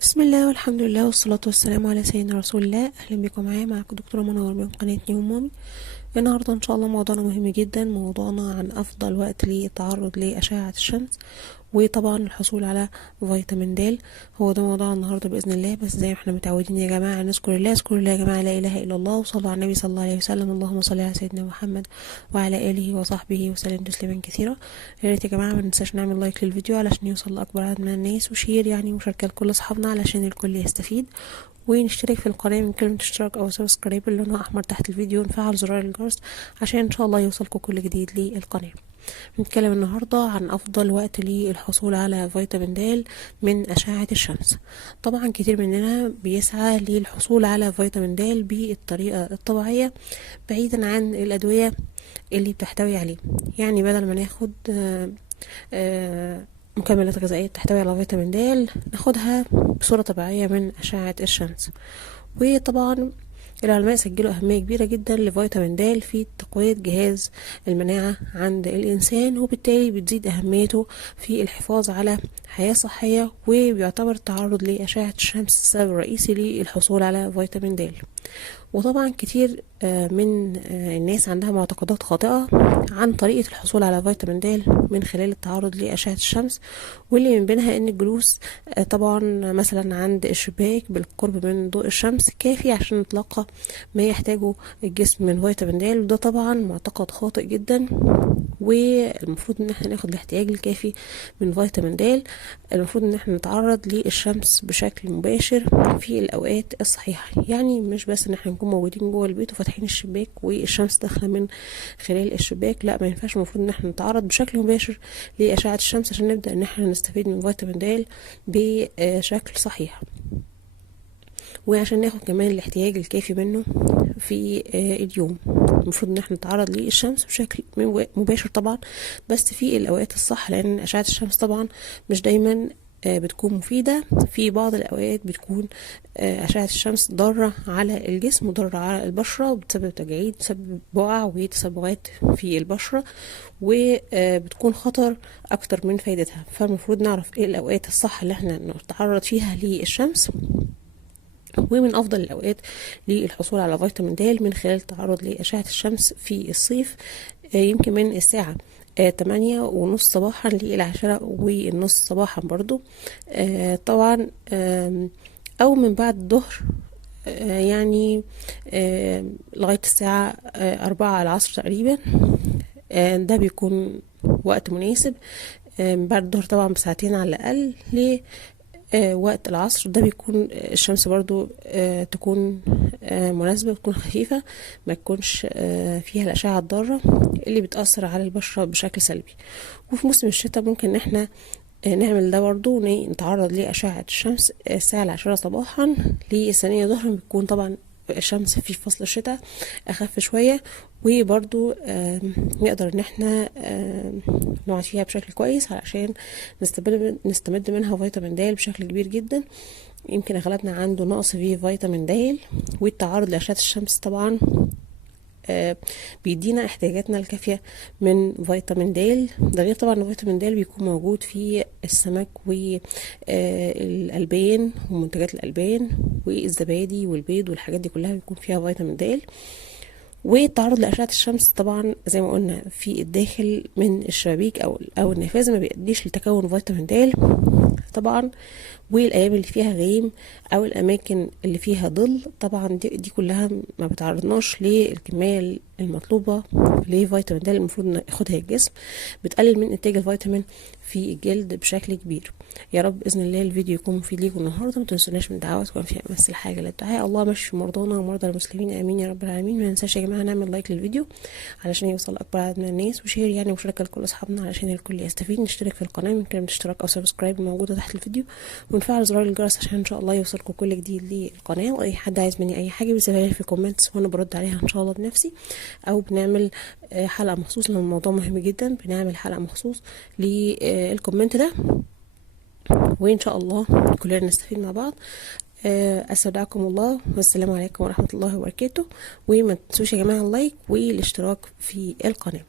بسم الله والحمد لله والصلاة والسلام على سيدنا رسول الله. أهلا بكم معاكم دكتورة منور من قناة نيو مامي. النهاردة إن شاء الله موضوعنا مهم جدا، موضوعنا عن أفضل وقت للتعرض لأشعة الشمس وطبعا الحصول على فيتامين د. هو ده موضوع النهارده باذن الله. بس زي ما احنا متعودين يا جماعه نذكر الله، اذكروا الله يا جماعه، لا اله الا الله، وصلوا على النبي صلى الله عليه وسلم. اللهم صل على سيدنا محمد وعلى اله وصحبه وسلم تسليما كثيرا. يا ريت يا جماعه ما ننساش نعمل لايك للفيديو علشان يوصل لاكبر عدد من الناس، وشير يعني مشاركه لكل اصحابنا علشان الكل يستفيد، ونشترك في القناه من كلمه اشتراك او سبسكرايب اللي لونها احمر تحت الفيديو، ونفعل زرار الجرس عشان ان شاء الله يوصلكم كل جديد للقناه. بنتكلم النهاردة عن أفضل وقت للحصول على فيتامين د من أشعة الشمس. طبعا كتير مننا بيسعى للحصول على فيتامين د بالطريقة الطبيعية بعيدا عن الأدوية اللي بتحتوي عليه. يعني بدل ما ناخد مكملات غذائية تحتوي على فيتامين د ناخدها بصورة طبيعية من أشعة الشمس. وطبعا العلماء سجلوا أهمية كبيرة جدا لفيتامين د في تقوية جهاز المناعة عند الإنسان، وبالتالي بتزيد أهميته في الحفاظ على حياة صحية، وبيعتبر التعرض لأشعة الشمس السبب الرئيسي للحصول على فيتامين د. وطبعا كتير من الناس عندها معتقدات خاطئة عن طريقة الحصول على فيتامين د من خلال التعرض لأشعة الشمس، واللي من بينها ان الجلوس طبعا مثلا عند الشباك بالقرب من ضوء الشمس كافي عشان نتلقى ما يحتاجه الجسم من فيتامين د. وده طبعا معتقد خاطئ جدا، والمفروض ان احنا ناخد الاحتياج الكافي من فيتامين د. المفروض ان احنا نتعرض للشمس بشكل مباشر في الاوقات الصحيحة، يعني مش بس ان احنا نكون موجودين جوه البيت وفاتحين الشباك والشمس داخله من خلال الشباك، لا ما ينفعش. المفروض ان احنا نتعرض بشكل مباشر لاشعة الشمس عشان نبدأ ان احنا نستفيد من فيتامين د بشكل صحيح، وعشان ناخد كمان الاحتياج الكافي منه في اليوم. المفروض ان احنا نتعرض للشمس بشكل مباشر طبعا، بس في الاوقات الصح، لان اشعة الشمس طبعا مش دايما بتكون مفيدة. في بعض الأوقات بتكون أشعة الشمس ضارة على الجسم وضارة على البشرة، وبتسبب تجاعيد، بتسبب بقع وتسببات في البشرة، وبتكون خطر أكتر من فايدتها. فالمفروض نعرف ايه الأوقات الصح اللي احنا نتعرض فيها للشمس، ومن أفضل الأوقات للحصول على فيتامين د من خلال التعرض لأشعة الشمس في الصيف، يمكن من الساعة 8:30 صباحا ل10:30 صباحا برضو. طبعا أو من بعد الظهر، يعني لغاية الساعة 4 العصر تقريبا. ده بيكون وقت مناسب. بعد الظهر طبعا بساعتين على الأقل وقت العصر، ده بيكون الشمس برضو تكون مناسبة، تكون خفيفة، ما تكونش فيها الأشعة الضارة اللي بتأثر على البشرة بشكل سلبي. وفي موسم الشتاء ممكن ان احنا نعمل ده برضو، نتعرض لأشعة الشمس الساعة 10 صباحا للثانية ظهرا. بتكون طبعا الشمس في فصل الشتاء أخف شوية، وبرضو نقدر ان احنا نقعد فيها بشكل كويس علشان نستمد منها فيتامين د بشكل كبير جدا. يمكن اغلبنا عنده نقص في فيتامين د، والتعرض لأشعة الشمس طبعا بيدينا احتياجاتنا الكافية من فيتامين د. ده غير طبعا فيتامين د بيكون موجود في السمك والألبان ومنتجات الألبان والزبادي والبيض والحاجات دي كلها بيكون فيها فيتامين د. والتعرض لأشعة الشمس طبعا زي ما قلنا في الداخل من الشبابيك او النافذة ما بيؤديش لتكون فيتامين د طبعا. والايام اللي فيها غيم او الاماكن اللي فيها ظل طبعا دي كلها ما بتعرضناش للكميه المطلوبه لفيتامين د اللي المفروض ياخدها الجسم، بتقلل من انتاج الفيتامين في الجلد بشكل كبير. يا رب باذن الله الفيديو يكون مفيد ليكم النهارده. ما تنسوناش من دعواتكم في امس الحاجه للدعاء. الله مشفي مرضانا ومرضى المسلمين، امين يا رب العالمين. ما ننساش يا جماعه نعمل لايك للفيديو علشان يوصل اكبر عدد من الناس، وشير يعني مشاركه لكل اصحابنا علشان الكل يستفيد. نشترك في القناه من كلمه اشتراك او سبسكرايب موجوده تحت الفيديو، ونفعل زرار الجرس عشان ان شاء الله يوصلكم كل جديد للقناه. واي حد عايز مني اي حاجه بيسيبها لي في الكومنتس وانا برد عليها ان شاء الله بنفسي، او بنعمل حلقه مخصوص لان الموضوع مهم جدا. بنعمل حلقه مخصوص للكومنت ده، وان شاء الله كلنا نستفيد مع بعض. استودعكم الله، والسلام عليكم ورحمه الله وبركاته. وما تنسوش يا جماعه اللايك والاشتراك في القناه.